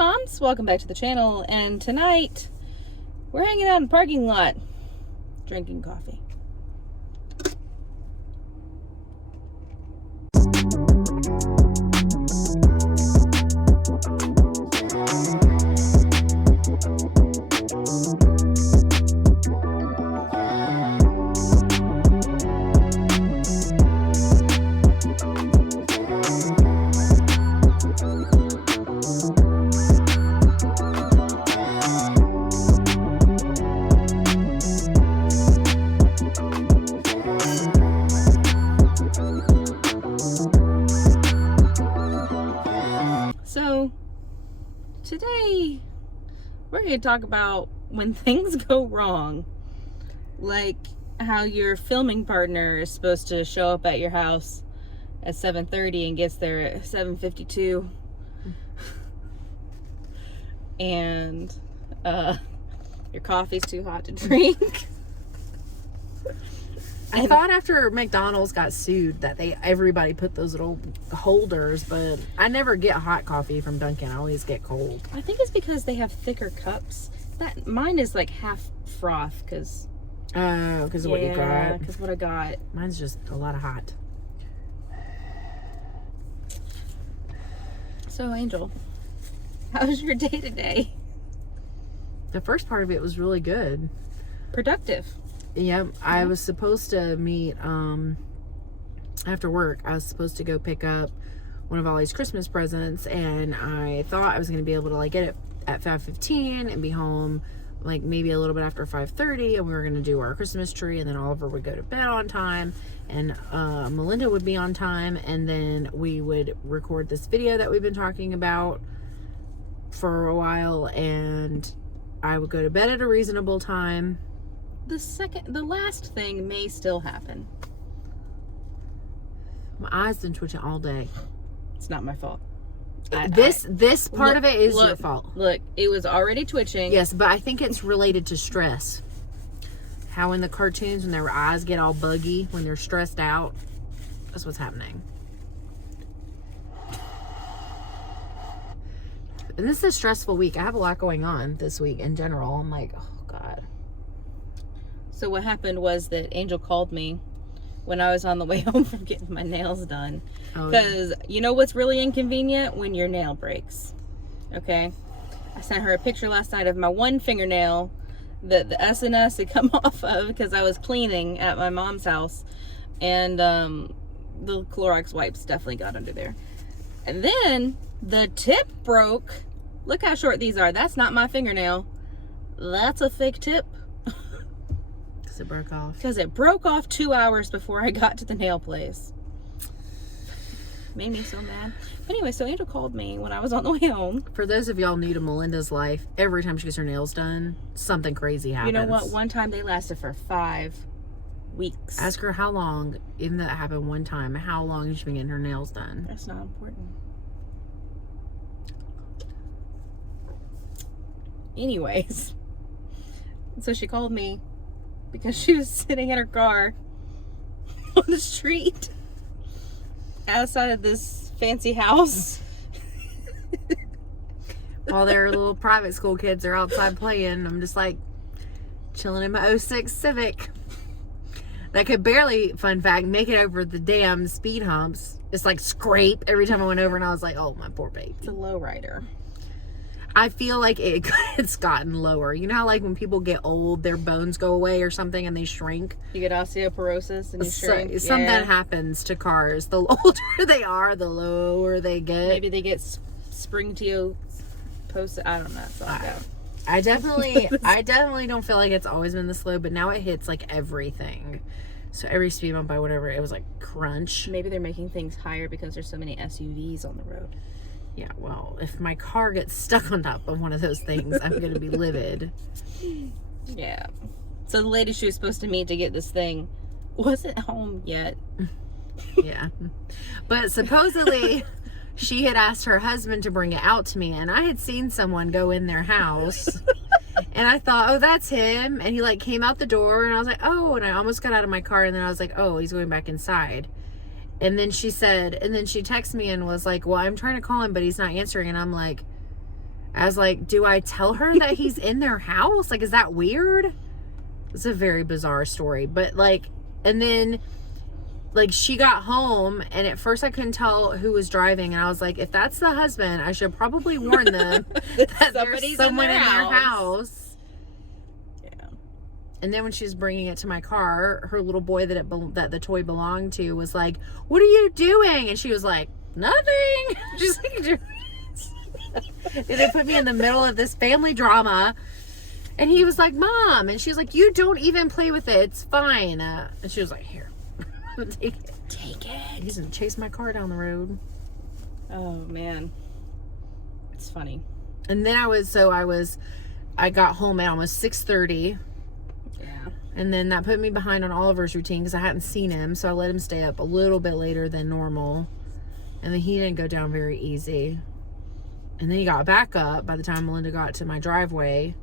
moms, welcome back to the channel, and tonight we're hanging out in the parking lot drinking coffee. So today we're going to talk about when things go wrong, like how your filming partner is supposed to show up at your house at 7:30 and gets there at 7:52, and your coffee's too hot to drink. I thought after McDonald's got sued that everybody put those little holders, but I never get hot coffee from Dunkin'. I always get cold. I think it's because they have thicker cups. Mine is like half froth because of what you got. Because what I got. Mine's just a lot of hot. So Angel, how was your day today? The first part of it was really good. Productive. Yep, I was supposed to meet, after work, I was supposed to go pick up one of Ollie's Christmas presents, and I thought I was going to be able to, like, get it at 5:15 and be home, like, maybe a little bit after 5:30, and we were going to do our Christmas tree, and then Oliver would go to bed on time, and Melinda would be on time, and then we would record this video that we've been talking about for a while, and I would go to bed at a reasonable time. The last thing may still happen. My eyes been twitching all day. It's not my fault. This part of it is your fault. Look, it was already twitching. Yes, but I think it's related to stress. How in the cartoons when their eyes get all buggy when they're stressed out. That's what's happening. And this is a stressful week. I have a lot going on this week in general. I'm like, oh God. So what happened was that Angel called me when I was on the way home from getting my nails done. Because you know what's really inconvenient? When your nail breaks. Okay? I sent her a picture last night of my one fingernail that the S&S had come off of because I was cleaning at my mom's house. And the Clorox wipes definitely got under there. And then the tip broke. Look how short these are. That's not my fingernail. That's a fake tip. It broke off. Because it broke off 2 hours before I got to the nail place. Made me so mad. Anyway, so Angel called me when I was on the way home. For those of y'all new to Melinda's life, every time she gets her nails done, something crazy happens. You know what? One time they lasted for 5 weeks. Ask her how long, even though that happened one time, how long has she been getting her nails done? That's not important. Anyways. So she called me because she was sitting in her car on the street outside of this fancy house. While their little private school kids are outside playing, I'm just like chilling in my 06 Civic that could barely, fun fact, make it over the damn speed humps. It's like scrape every time I went over, and I was like, oh, my poor baby. It's a lowrider. I feel like it's gotten lower. You know how like when people get old, their bones go away or something and they shrink? You get osteoporosis and you shrink? Something happens to cars. The older they are, the lower they get. Maybe they get spring to post. I don't know. That's all I got. I definitely don't feel like it's always been this low, but now it hits like everything. So every speed bump by whatever, it was like crunch. Maybe they're making things higher because there's so many SUVs on the road. Yeah, well, if my car gets stuck on top of one of those things, I'm going to be livid. Yeah. So the lady she was supposed to meet to get this thing wasn't home yet. Yeah. But supposedly, she had asked her husband to bring it out to me, and I had seen someone go in their house. And I thought, oh, that's him. And he, like, came out the door, and I was like, oh, and I almost got out of my car, and then I was like, oh, he's going back inside. And then she said, and then she texted me and was like, well, I'm trying to call him, but he's not answering. And I'm like, I was like, do I tell her that he's in their house? Like, is that weird? It's a very bizarre story. But, like, and then, like, she got home, and at first I couldn't tell who was driving. And I was like, if that's the husband, I should probably warn them that there's someone in their house. Yeah. And then when she was bringing it to my car, her little boy that the toy belonged to was like, what are you doing? And she was like, nothing. She's like, they put me in the middle of this family drama. And he was like, Mom. And she was like, you don't even play with it. It's fine. And she was like, here. Take it. Take it. He's gonna chase my car down the road. Oh, man. It's funny. And then I got home at almost 6:30. Yeah. And then that put me behind on Oliver's routine because I hadn't seen him. So I let him stay up a little bit later than normal. And then he didn't go down very easy. And then he got back up by the time Melinda got to my driveway.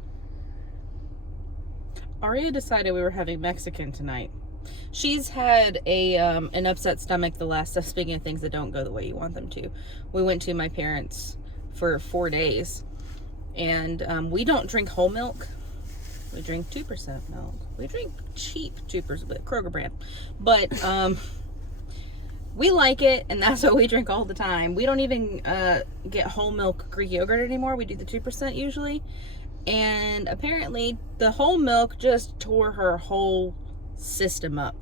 Aria decided we were having Mexican tonight. She's had an upset stomach the last, speaking of things that don't go the way you want them to. We went to my parents for 4 days. And we don't drink whole milk. We drink 2% milk. We drink cheap 2%, Kroger brand. But we like it, and that's what we drink all the time. We don't even get whole milk Greek yogurt anymore. We do the 2% usually. And apparently the whole milk just tore her whole system up.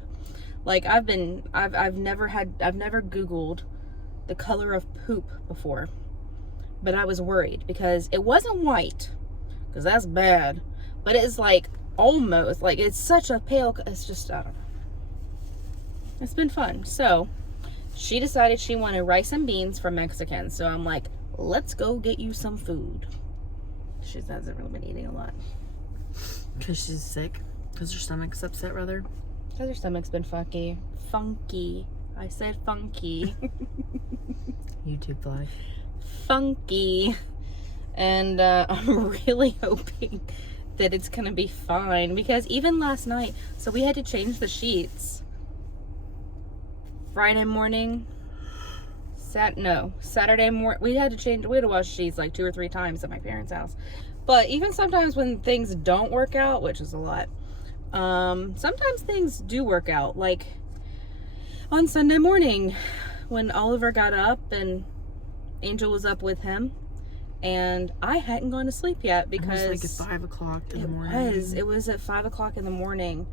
Like I've never Googled the color of poop before. But I was worried because it wasn't white, because that's bad. But it's like almost, like it's such a pale, it's just, I don't know. It's been fun. So she decided she wanted rice and beans from Mexican. So I'm like, let's go get you some food. She hasn't really been eating a lot. Because she's sick? Because her stomach's upset, rather? Because her stomach's been funky. Funky. I said funky. YouTube vlog. Funky. And I'm really hoping that it's going to be fine. Because even last night, so we had to change the sheets. Friday morning, Saturday morning, we had to wash sheets like 2 or 3 times at my parents' house. But even sometimes when things don't work out, which is a lot, sometimes things do work out. Like on Sunday morning, when Oliver got up and Angel was up with him, and I hadn't gone to sleep yet because it was like at 5 o'clock in the morning. It was at 5 o'clock in the morning,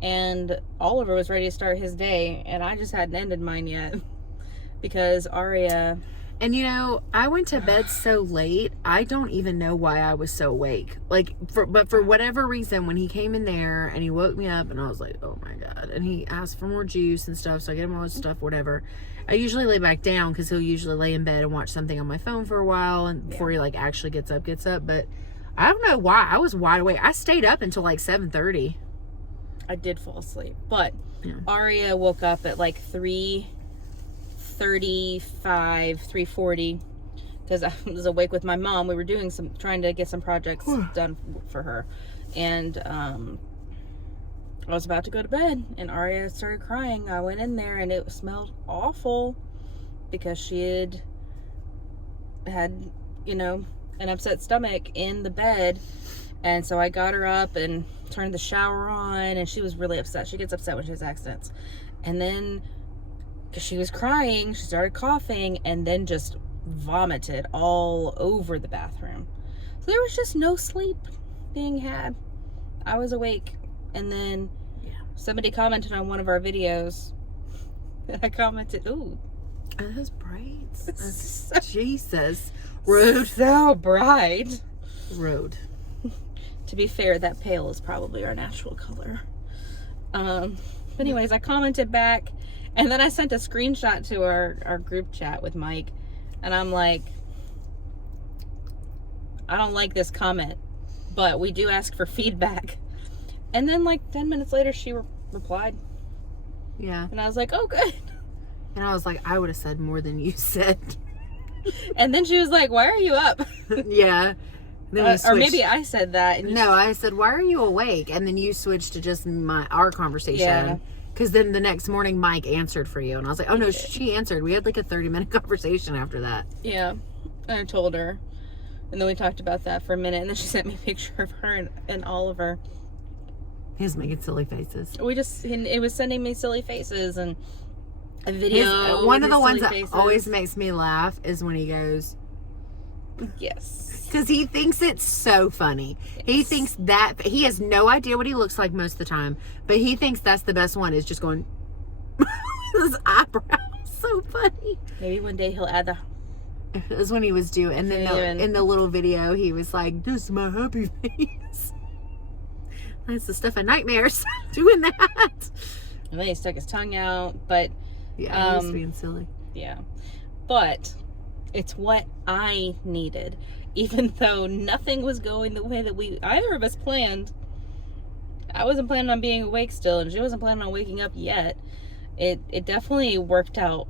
and Oliver was ready to start his day, and I just hadn't ended mine yet because Aria. And you know, I went to bed so late, I don't even know why I was so awake. Like, but for whatever reason, when he came in there and he woke me up, and I was like, oh my God. And he asked for more juice and stuff, so I get him all this stuff, whatever. I usually lay back down because he'll usually lay in bed and watch something on my phone for a while and before he like actually gets up. But I don't know why. I was wide awake. I stayed up until like 7:30. I did fall asleep, but Aria woke up at like 3:35, 3:40, because I was awake with my mom. We were trying to get some projects done for her, and I was about to go to bed, and Aria started crying. I went in there, and it smelled awful because she had an upset stomach in the bed. And so I got her up and turned the shower on, and she was really upset. She gets upset when she has accidents. And then, because she was crying, she started coughing, and then just vomited all over the bathroom. So there was just no sleep being had. I was awake. And then somebody commented on one of our videos. And I commented, ooh. Are those brights? Jesus. Rude. So bright. Rude. To be fair, that pale is probably our natural color. But anyways, I commented back, and then I sent a screenshot to our group chat with Mike, and I'm like, I don't like this comment, but we do ask for feedback. And then like 10 minutes later, she replied. Yeah. And I was like, oh, good. And I was like, I would have said more than you said. And then she was like, why are you up? Yeah. Or maybe I said that. No, I said, why are you awake? And then you switched to just our conversation. Yeah. Because then the next morning, Mike answered for you. And I was like, oh, no, she answered. We had like a 30-minute conversation after that. Yeah. And I told her. And then we talked about that for a minute, and then she sent me a picture of her and Oliver. He was making silly faces. It was sending me silly faces and a video. One of the ones that always makes me laugh is when he goes, yes. Because he thinks it's so funny. Yes. He thinks that, he has no idea what he looks like most of the time, but he thinks that's the best one, is just going, his eyebrows. So funny. Maybe one day he'll add the... It was when he was doing, and then in the little video, he was like, "This is my happy face." That's the stuff of nightmares, doing that. And then he stuck his tongue out, but... Yeah, he was being silly. Yeah. But it's what I needed. Even though nothing was going the way that either of us planned. I wasn't planning on being awake still, and she wasn't planning on waking up yet. It definitely worked out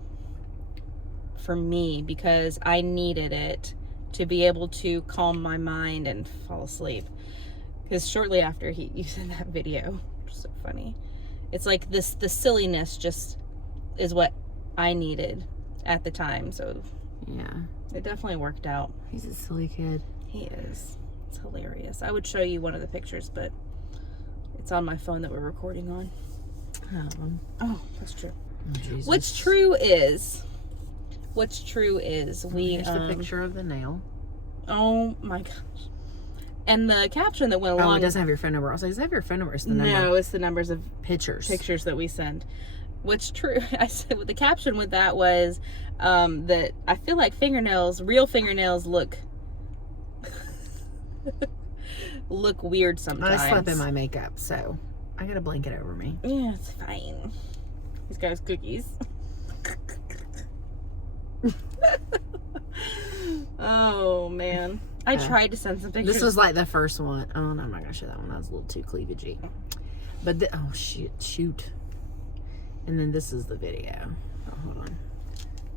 for me because I needed it to be able to calm my mind and fall asleep. Because shortly after you sent that video, which is so funny, it's like the silliness just is what I needed at the time. So yeah, it definitely worked out. He's a silly kid. He is. It's hilarious. I would show you one of the pictures, but it's on my phone that we're recording on. Oh, that's true. Oh, Jesus. What's true is here's the picture of the nail. Oh my gosh. And the caption that went along. Oh, it doesn't have your phone number. I was like, does it have your phone number? It's the number. No, it's the numbers of pictures that we send. What's true, I said, the caption with that was that I feel like real fingernails look weird sometimes. I slept in my makeup, so I got a blanket over me. Yeah, it's fine. He's got his cookies. Oh man, I tried to send some pictures. This was like the first one. Oh no, I'm not gonna show that one. That was a little too cleavagey. But oh shoot. And then this is the video. Oh, hold on.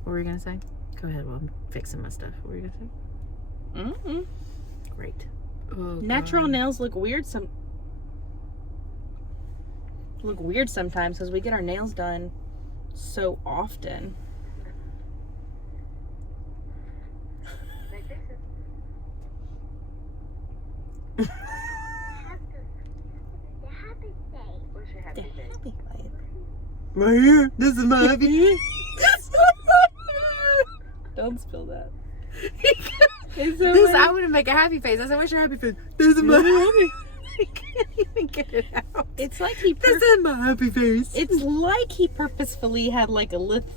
What were you gonna say? Go ahead. Well, I'm fixing my stuff. What were you gonna say? Great. Oh, natural nails look weird sometimes because we get our nails done so often. Right here. This is my happy. Don't spill that. I want to make a happy face. I said, "What's your happy face?" This is my happy. I can't even get it out. It's like this is my happy face. It's like he purposefully had like a lisp.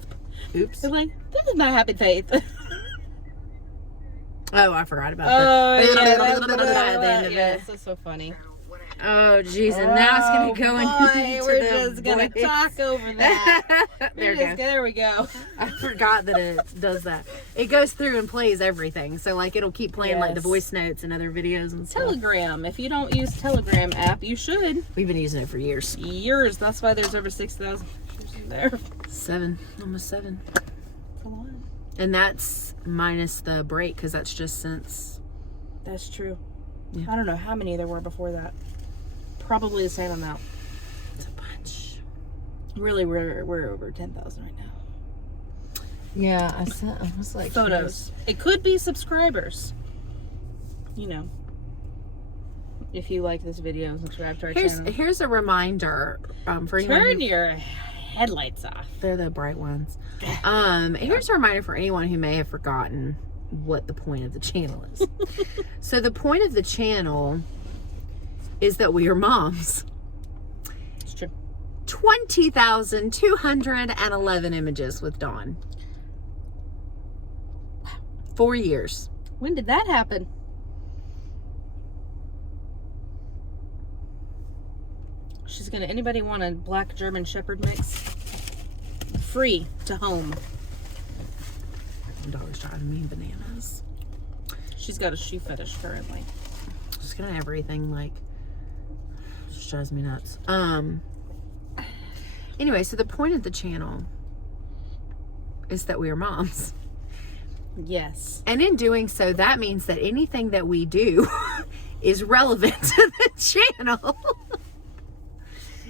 Oops. It's like, this is my happy face. Oh, I forgot about that. Yeah, that's so funny. Oh, jeez, and now it's going to go into we're just going to talk over that. There we go. I forgot that it does that. It goes through and plays everything. So, like, it'll keep playing, like, the voice notes and other videos and stuff. Telegram. If you don't use Telegram app, you should. We've been using it for years. That's why there's over 6,000 pictures in there. 7. Almost 7. That's a lot. And that's minus the break, because that's just since... That's true. Yeah. I don't know how many there were before that. Probably the same amount. It's a bunch. Really, we're over 10,000 right now. Yeah, I was like photos. It could be subscribers. You know, if you like this video, subscribe to our channel. Here's a reminder for anyone. Turn your headlights off. They're the bright ones. Here's a reminder for anyone who may have forgotten what the point of the channel is. So the point of the channel is that we are moms. It's true. 20,211 images with Dawn. 4 years. When did that happen? Anybody want a black German Shepherd mix? Free to home. My dog's driving me bananas. She's got a shoe fetish currently. Just gonna have everything like... Just drives me nuts. Anyway, so the point of the channel is that we are moms. Yes. And in doing so, that means that anything that we do is relevant to the channel.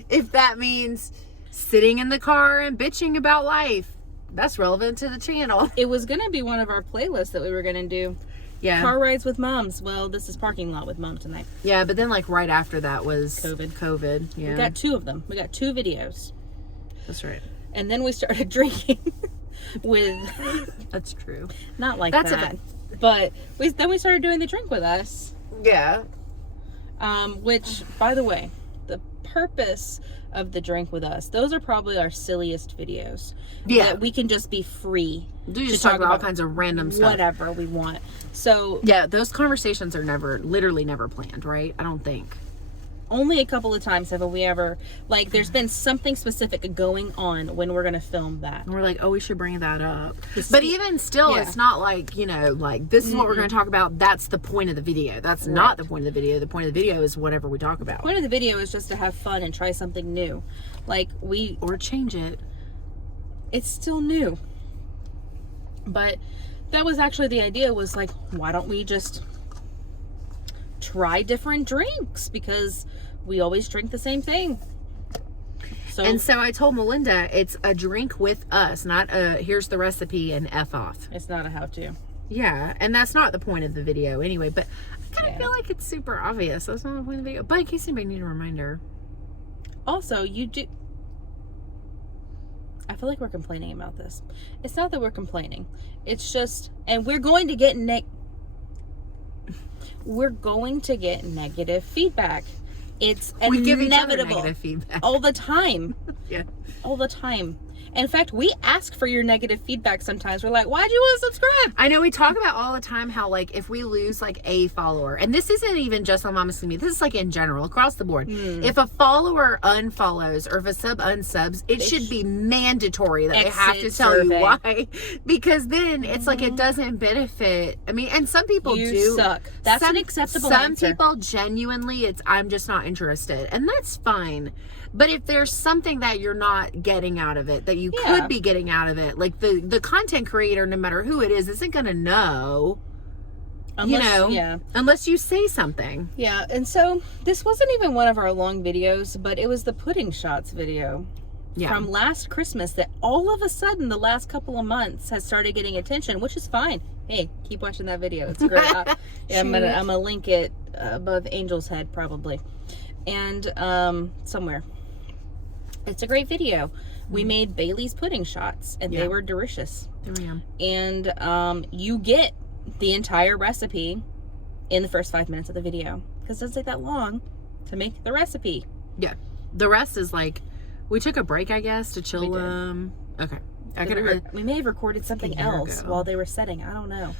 If that means sitting in the car and bitching about life, that's relevant to the channel. It was going to be one of our playlists that we were going to do. Yeah. Car rides with moms. Well, this is parking lot with mom tonight. Yeah, but then like right after that was COVID. Yeah. We got 2 of them. We got 2 videos. That's right. And then we started drinking with... That's true. Not like That's that. But then we started doing the drink with us. Yeah. Which, by the way, the purpose of the drink with us, those are probably our silliest videos. Yeah. That we can just be free Do you just talk about all kinds of random stuff. Whatever we want. So... Yeah, those conversations are literally never planned, right? I don't think. Only a couple of times have we ever, like, there's been something specific going on when we're going to film that. And we're like, oh, we should bring that up. But even still, it's not like, like, this is what we're going to talk about. That's the point of the video. That's not the point of the video. The point of the video is whatever we talk about. The point of the video is just to have fun and try something new. Like, Or change it. It's still new. But that was actually the idea, was like, why don't we just try different drinks, because we always drink the same thing. So I told Melinda it's a drink with us, not a here's the recipe and F off. It's not a how-to. Yeah, and that's not the point of the video anyway, but I kind of feel like it's super obvious. That's not the point of the video. But in case anybody needs a reminder. Also, I feel like we're complaining about this. It's not that we're complaining. It's just, and we're going to get negative feedback. It's we give each other inevitable. Negative feedback all the time. Yeah, all the time. In fact, we ask for your negative feedback sometimes. We're like, why'd you want to subscribe? I know we talk about all the time how, like, if we lose like a follower, and this isn't even just on Momestly, this is like in general across the board. If a follower unfollows or if a sub unsubs, it should be mandatory that they have to tell you why, because then it's like it doesn't benefit. I mean, and some people do suck. That's an acceptable answer. Some people genuinely, I'm just not interested, and that's fine. But if there's something that you're not getting out of it, that you could be getting out of it, like the content creator, no matter who it is, isn't going to know, unless you say something. Yeah, and so this wasn't even one of our long videos, but it was the pudding shots video from last Christmas that all of a sudden the last couple of months has started getting attention, which is fine. Hey, keep watching that video. It's great. I'm gonna link it above Angel's head probably, and somewhere. It's a great video. We made Bailey's pudding shots, and they were delicious. There we go. And you get the entire recipe in the first 5 minutes of the video, because it doesn't take that long to make the recipe. Yeah. The rest is like, we took a break, I guess, to chill. Okay. We may have recorded something else while they were setting. I don't know.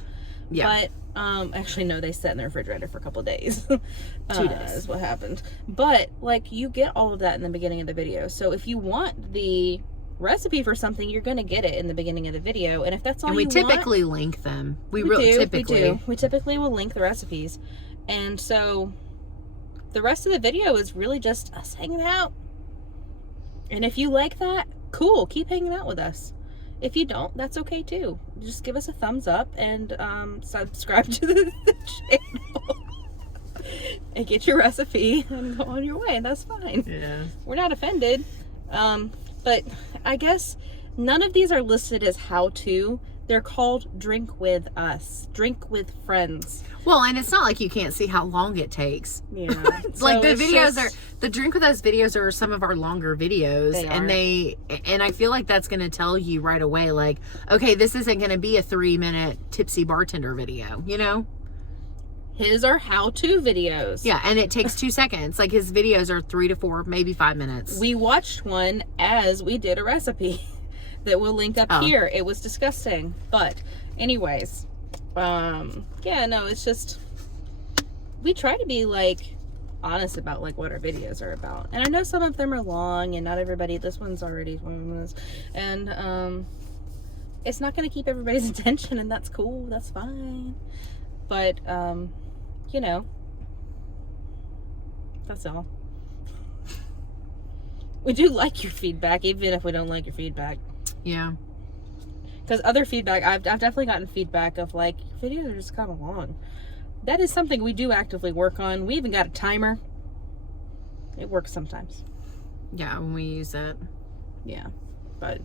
Yeah. But actually, no, they sat in the refrigerator for a couple of days. 2 days is what happened. But like, you get all of that in the beginning of the video. So if you want the recipe for something, you're going to get it in the beginning of the video. And if that's all we typically link them. We typically will link the recipes. And so the rest of the video is really just us hanging out. And if you like that, cool, keep hanging out with us. If you don't, that's okay too. Just give us a thumbs up and subscribe to the channel and get your recipe and go on your way, and that's fine. Yeah. We're not offended. But I guess none of these are listed as how-to. They're called Drink With Us. Drink with Friends. Well, and it's not like you can't see how long it takes. Yeah. Like the videos the Drink With Us videos are some of our longer videos. And I feel like that's going to tell you right away, like, okay, this isn't going to be a 3-minute tipsy bartender video, His are how-to videos. Yeah, and it takes 2 seconds. Like, his videos are 3 to 4, maybe 5 minutes. We watched one as we did a recipe that we'll link up here. It was disgusting. But anyways, it's just, we try to be like honest about like what our videos are about. And I know some of them are long, and not everybody, this one's already 1 minute, and it's not going to keep everybody's attention, and that's cool. That's fine. But that's all. We do like your feedback, even if we don't like your feedback. Yeah. Because other feedback, I've definitely gotten feedback of like, videos are just kind of long. That is something we do actively work on. We even got a timer. It works sometimes. Yeah, when we use it. Yeah. But,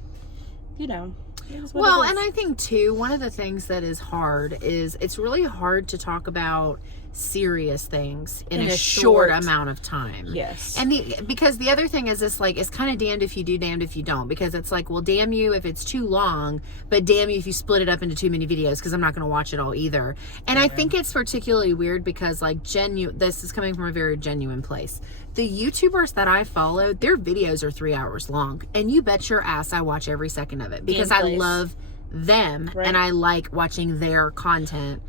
Well, and I think too, one of the things that is hard is it's really hard to talk about serious things in a short amount of time. Yes. And because the other thing is this, like, it's kind of damned if you do, damned if you don't, because it's like, well, damn you if it's too long, but damn you if you split it up into too many videos, because I'm not going to watch it all either. And I think it's particularly weird because, like, this is coming from a very genuine place. The YouTubers that I follow, their videos are 3 hours long, and you bet your ass I watch every second of it because I love them and I like watching their content.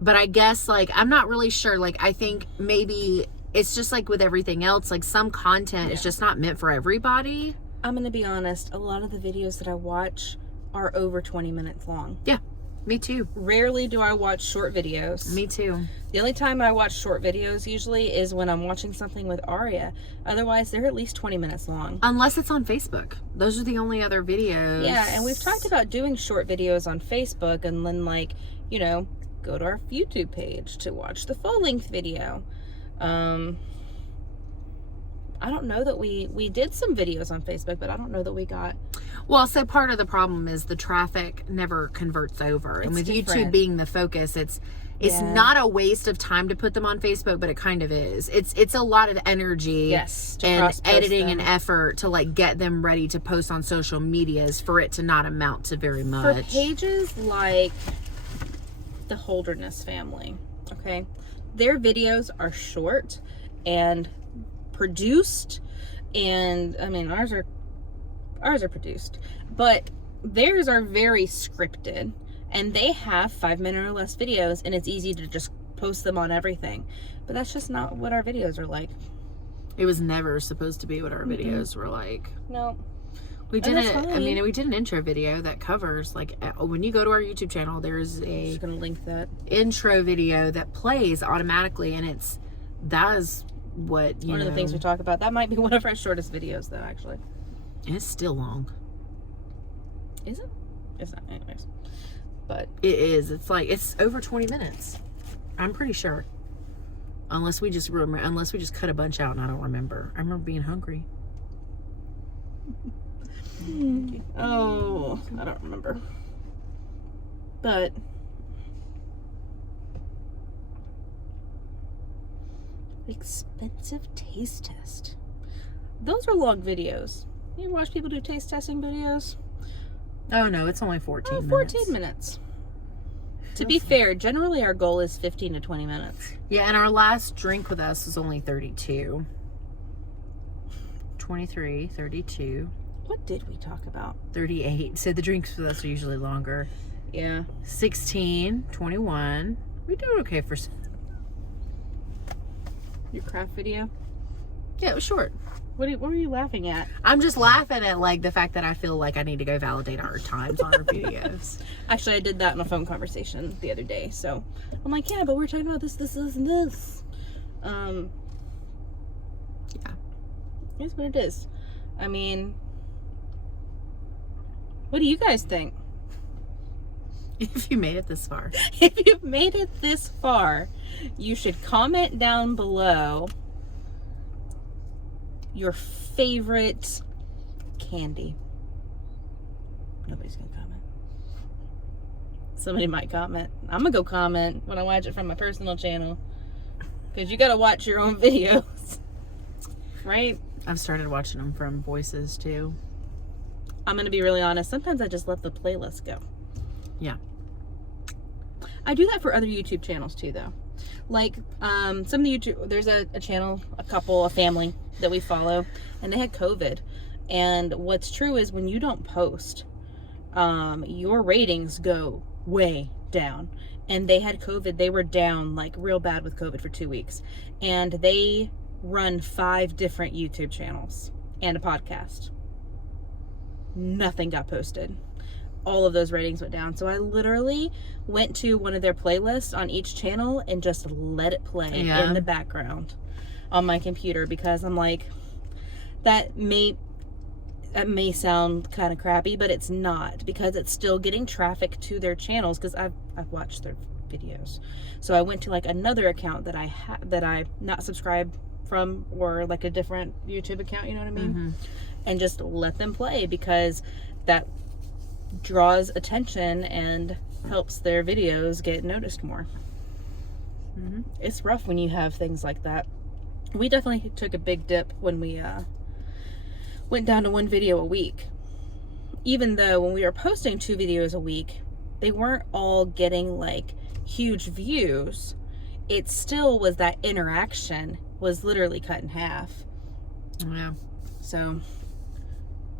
But I guess, like, I'm not really sure. Like, I think maybe it's just like with everything else, like, some content is just not meant for everybody. I'm going to be honest. A lot of the videos that I watch are over 20 minutes long. Yeah, me too. Rarely do I watch short videos. Me too. The only time I watch short videos usually is when I'm watching something with Aria. Otherwise, they're at least 20 minutes long. Unless it's on Facebook. Those are the only other videos. Yeah, and we've talked about doing short videos on Facebook and then, like, you know, go to our YouTube page to watch the full-length video. I don't know that we did some videos on Facebook, but I don't know that we got... Well, so part of the problem is the traffic never converts over. And with YouTube being the focus, it's not a waste of time to put them on Facebook, but it kind of is. It's a lot of energy and editing and effort to, like, get them ready to post on social medias for it to not amount to very much. For pages like the Holderness family, okay, their videos are short and produced, and I mean ours are produced, but theirs are very scripted, and they have 5-minute or less videos, and it's easy to just post them on everything. But that's just not what our videos are like. It was never supposed to be what our videos were like. No. We did we did an intro video that covers, like, when you go to our YouTube channel, there's a just gonna link that intro video that plays automatically, and that is what one of the things we talk about. That might be one of our shortest videos, though, actually. And it's still long. Is it? It's not, anyways. But it is. It's like, it's over 20 minutes. I'm pretty sure. Unless we just cut a bunch out and I don't remember. I remember being hungry. Oh, I don't remember. But expensive taste test. Those are long videos. You ever watch people do taste testing videos? Oh no, it's only 14 minutes. 14 minutes. To be fair, generally our goal is 15 to 20 minutes. Yeah, and our last drink with us was only 32. 23, 32. What did we talk about? 38. So the drinks with us are usually longer. Yeah. 16, 21. We do okay for... Your craft video? Yeah, it was short. What were you laughing at? I'm just laughing at, like, the fact that I feel like I need to go validate our times on our videos. Actually, I did that in a phone conversation the other day. So I'm like, yeah, but we're talking about this, and this. Yeah. Here's what it is. I mean, what do you guys think? If you made it this far. If you've made it this far, you should comment down below your favorite candy. Nobody's gonna comment. Somebody might comment. I'm gonna go comment when I watch it from my personal channel, because you gotta watch your own videos, right? I've started watching them from Voices too. I'm gonna be really honest. Sometimes I just let the playlist go. Yeah. I do that for other YouTube channels too, though. Like, some of the YouTube, there's a channel, a family that we follow, and they had COVID. And what's true is when you don't post, your ratings go way down. And they had COVID. They were down, like, real bad with COVID for 2 weeks. And they run 5 different YouTube channels and a podcast. Nothing got posted. All of those ratings went down. So I literally went to one of their playlists on each channel and just let it play in the background on my computer, because I'm like, that may sound kind of crappy, but it's not, because it's still getting traffic to their channels, because I've watched their videos. So I went to, like, another account that I not subscribed from, or like a different YouTube account, you know what I mean? Mm-hmm. And just let them play, because that draws attention and helps their videos get noticed more. It's rough when you have things like that. We definitely took a big dip when we went down to 1 video a week. Even though when we were posting 2 videos a week, they weren't all getting like huge views. It still was that interaction was literally cut in half. Yeah. So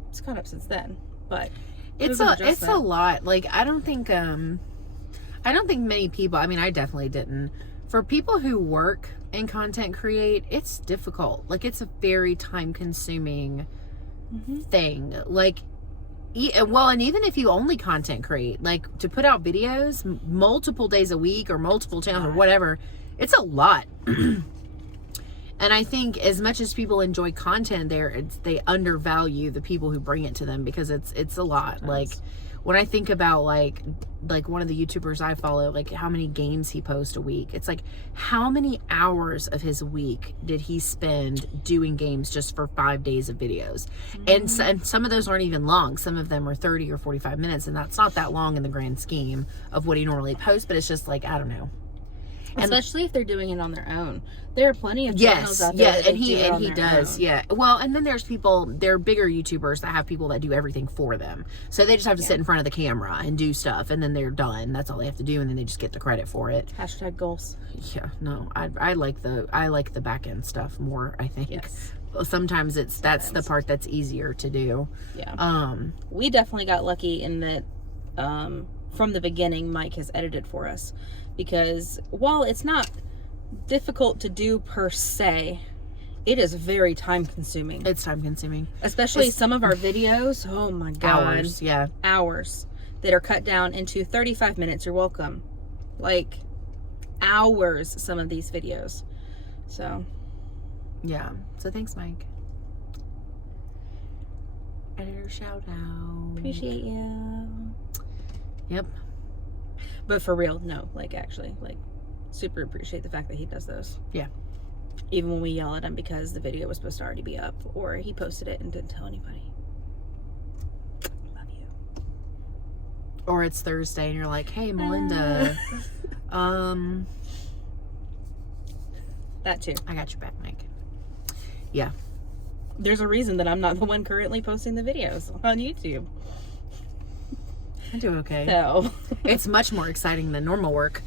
it's caught up since then, but it's a lot. Like I don't think many people, I mean, I definitely didn't. For people who work and content create, it's difficult. Like it's a very time consuming thing. Like well, and even if you only content create, like to put out videos multiple days a week or multiple channels or whatever, it's a lot. And I think as much as people enjoy content there, they undervalue the people who bring it to them, because it's a lot. Like when I think about like one of the YouTubers I follow, like how many games he posts a week, it's like how many hours of his week did he spend doing games just for 5 days of videos? And some of those aren't even long. Some of them are 30 or 45 minutes, and that's not that long in the grand scheme of what he normally posts, but it's just like, I don't know. Especially if they're doing it on their own. There are plenty of channels out there. Yeah, and he does. Yeah. Well, and then there's people, they're bigger YouTubers that have people that do everything for them. So they just have to sit in front of the camera and do stuff, and then they're done. That's all they have to do, and then they just get the credit for it. Hashtag goals. Yeah, no. I like the back end stuff more, I think. Yes. Sometimes that's the part that's easier to do. Yeah. We definitely got lucky in that from the beginning Mike has edited for us, because while it's not difficult to do per se, it is very time consuming. It's time consuming. Especially some of our videos, oh my god. Hours, yeah. Hours that are cut down into 35 minutes, you're welcome. Like hours, some of these videos. So yeah. So thanks, Mike. Editor shout out. Appreciate you. Yep. But for real, no, like actually, like super appreciate the fact that he does those. Yeah. Even when we yell at him because the video was supposed to already be up, or he posted it and didn't tell anybody. Love you. Or it's Thursday and you're like, hey, Melinda, that too. I got your back, Mike. Yeah. There's a reason that I'm not the one currently posting the videos on YouTube. I do okay. So it's much more exciting than normal work.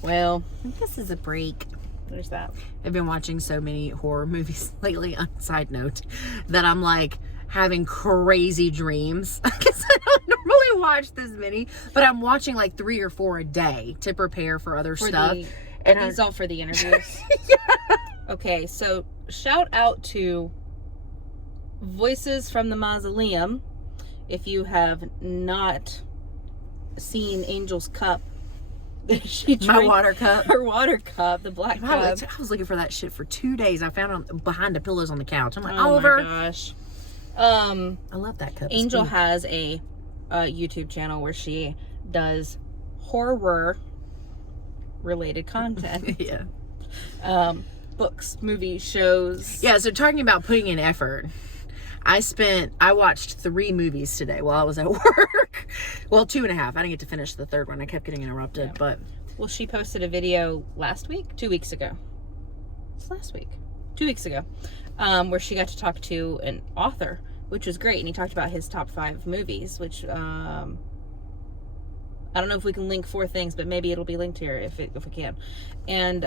Well, this is a break. There's that. I've been watching so many horror movies lately, on side note, that I'm like having crazy dreams. Because I don't normally watch this many, but I'm watching like 3 or 4 a day to prepare for other stuff. And these all for the interviews. Yeah. Okay, so shout out to Voices from the Mausoleum. If you have not seen Angel's cup, she drank, my water cup, her water cup, the black cup. I was looking for that shit for 2 days. I found it behind the pillows on the couch. I'm like, oh Oliver. My gosh. I love that cup. Angel has a YouTube channel where she does horror related content. Yeah. Books, movies, shows. Yeah. So talking about putting in effort. I watched 3 movies today while I was at work. Well, 2.5. I didn't get to finish the third one. I kept getting interrupted, but. Well, she posted a video last week, 2 weeks ago. It's last week. 2 weeks ago. Where she got to talk to an author, which was great. And he talked about his top 5 movies, which, I don't know if we can link 4 things, but maybe it'll be linked here if we can. And,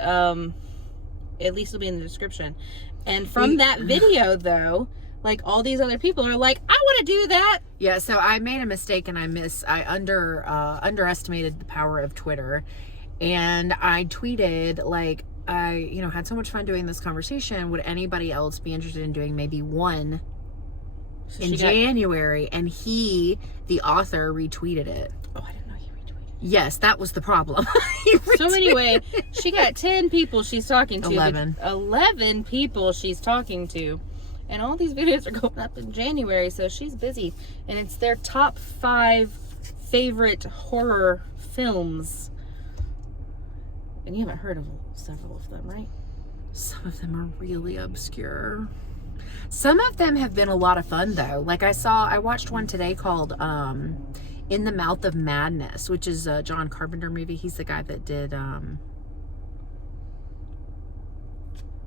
at least it'll be in the description. And from that video, though, like all these other people are like, I want to do that. Yeah, so I made a mistake and I underestimated the power of Twitter, and I tweeted like, I had so much fun doing this conversation. Would anybody else be interested in doing maybe one in January? And the author, retweeted it. Oh, I didn't know he retweeted. Yes, that was the problem. So anyway, she got 10 people she's talking to. 11 people she's talking to. And all these videos are going up in January, so she's busy. And it's their top 5 favorite horror films. And you haven't heard of several of them, right? Some of them are really obscure. Some of them have been a lot of fun, though. Like I watched one today called In the Mouth of Madness, which is a John Carpenter movie. He's the guy that did, oh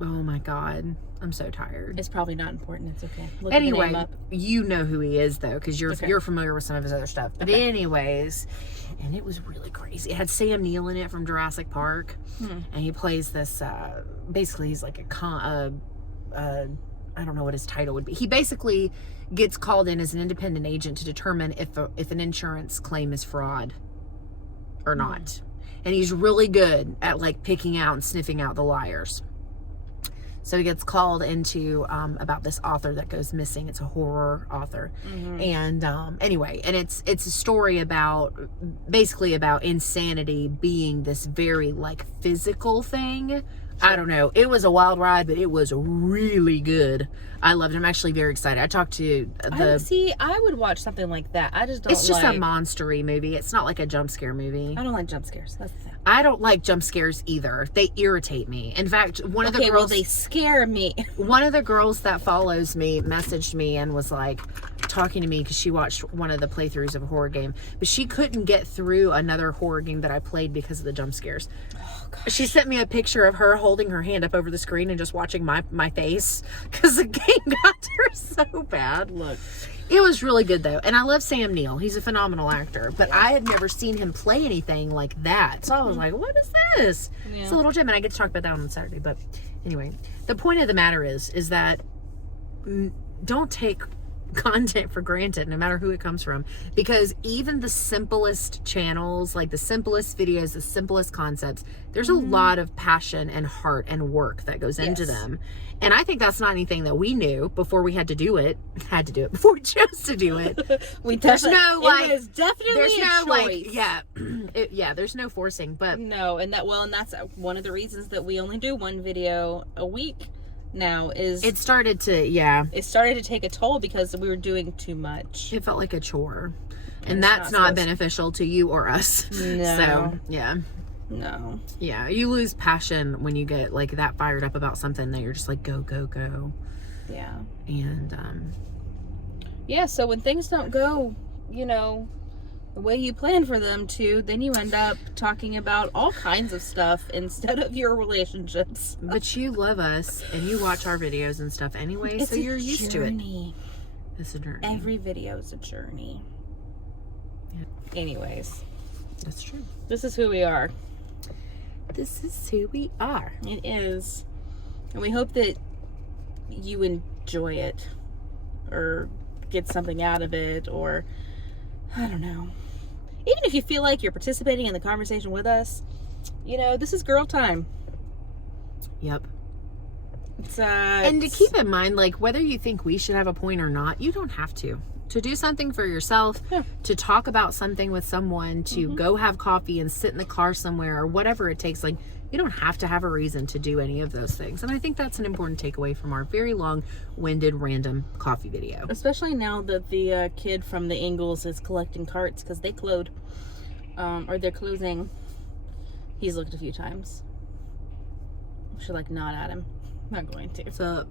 my God. I'm so tired. It's probably not important. It's okay. Look Anyway, the name up. you know who he is, though, because you're Okay. you're familiar with some of his other stuff. But Okay. anyways, and it was really crazy. It had Sam Neill in it from Jurassic Park, and he plays this, basically he's like I don't know what his title would be. He basically gets called in as an independent agent to determine if an insurance claim is fraud or not. And he's really good at like picking out and sniffing out the liars. So he gets called into about this author that goes missing. It's a horror author. And anyway, and it's a story about basically about insanity being this very like physical thing. I don't know. It was a wild ride, but it was really good. I loved it. I'm actually very excited. I talked to I would watch something like that. I just don't. It's just a monstery movie. It's not like a jump scare movie. I don't like jump scares. That's the thing. I don't like jump scares either. They irritate me. In fact, one of the girls, well, they scare me. One of the girls that follows me messaged me and was like talking to me because she watched one of the playthroughs of a horror game, but she couldn't get through another horror game that I played because of the jump scares. Oh, she sent me a picture of her holding her hand up over the screen and just watching my face because the game got to her so bad. Look. It was really good though, and I love Sam Neill. He's a phenomenal actor, but I had never seen him play anything like that. So I was like, "What is this?" Yeah. It's a little gem, and I get to talk about that on Saturday. But anyway, the point of the matter is that don't take content for granted, no matter who it comes from, because even the simplest channels, like the simplest videos, the simplest concepts, there's a lot of passion and heart and work that goes into them. And I think that's not anything that we knew before we had to do it before we chose to do it. There's no like, it was definitely there's a no choice. like, yeah, there's no forcing, but No, and that's one of the reasons that we only do one video a week now. Is it started to take a toll because we were doing too much. it felt like a chore, and that's not beneficial to you or us. No. So No. yeah, you lose passion when you get like that fired up about something that you're just like go go go. Yeah. And Yeah, so when things don't go, the way you plan for them to, then you end up talking about all kinds of stuff instead of your relationships. but you love us and you watch our videos and stuff anyway, so you're used to it. It's a journey. Every video is a journey. Yeah. Anyways, That's true. this is who we are. This is who we are. It is. And we hope that you enjoy it or get something out of it, or I don't know. Even if you feel like you're participating in the conversation with us, this is girl time. Yep. And to keep in mind, like, whether you think we should have a point or not, you don't have to. To do something for yourself, to talk about something with someone, to go have coffee and sit in the car somewhere, or whatever it takes, like, you don't have to have a reason to do any of those things. And I think that's an important takeaway from our very long-winded random coffee video. Especially now that the kid from the Ingalls is collecting carts because they closed, or they're closing. He's looked a few times. I should nod at him. I'm not going to. What's up?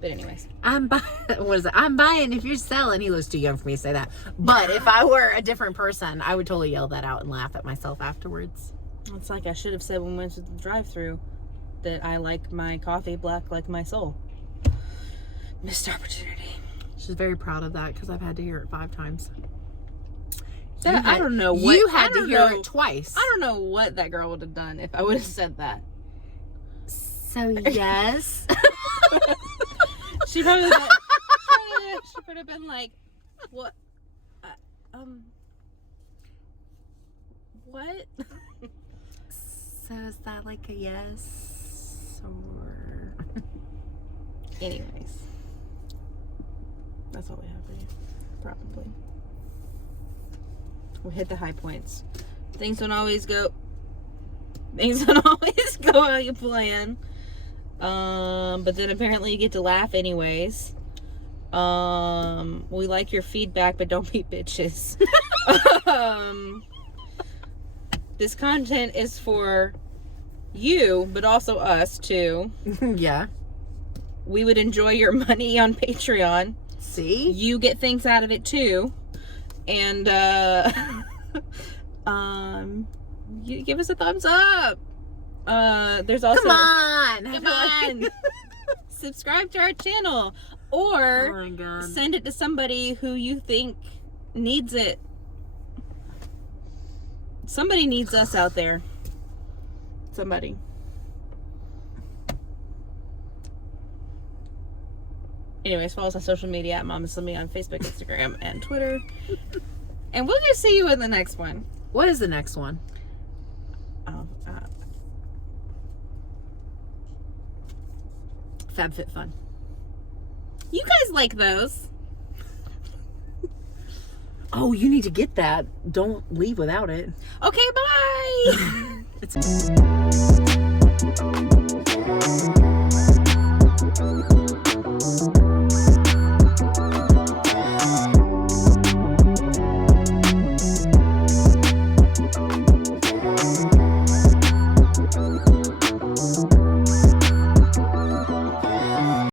But anyways. I'm buying if you're selling. He looks too young for me to say that. But if I were a different person, I would totally yell that out and laugh at myself afterwards. It's like I should have said when we went to the drive-thru that I like my coffee black like my soul. Missed opportunity. She's very proud of that because I've had to hear it 5 times. I don't know what you had to hear it twice. I don't know what that girl would have done if I would have said that. So yes. She probably would have been like, what? What? So is that like a yes or? Anyways, that's all we have for you. Probably. We hit the high points. Things don't always go how you plan. But then apparently you get to laugh anyways. We like your feedback, but don't be bitches. This content is for you, but also us too. Yeah. We would enjoy your money on Patreon. See? You get things out of it too. And you give us a thumbs up. There's also Come on. Come on. Subscribe to our channel, or Oh my God. send it to somebody who you think needs it. Somebody needs us out there. Somebody. Anyways, follow us on social media at Momestly on Facebook, Instagram, and Twitter. And we'll just see you in the next one. What is the next one? FabFitFun. You guys like those. Oh, you need to get that. Don't leave without it. Okay, bye. It's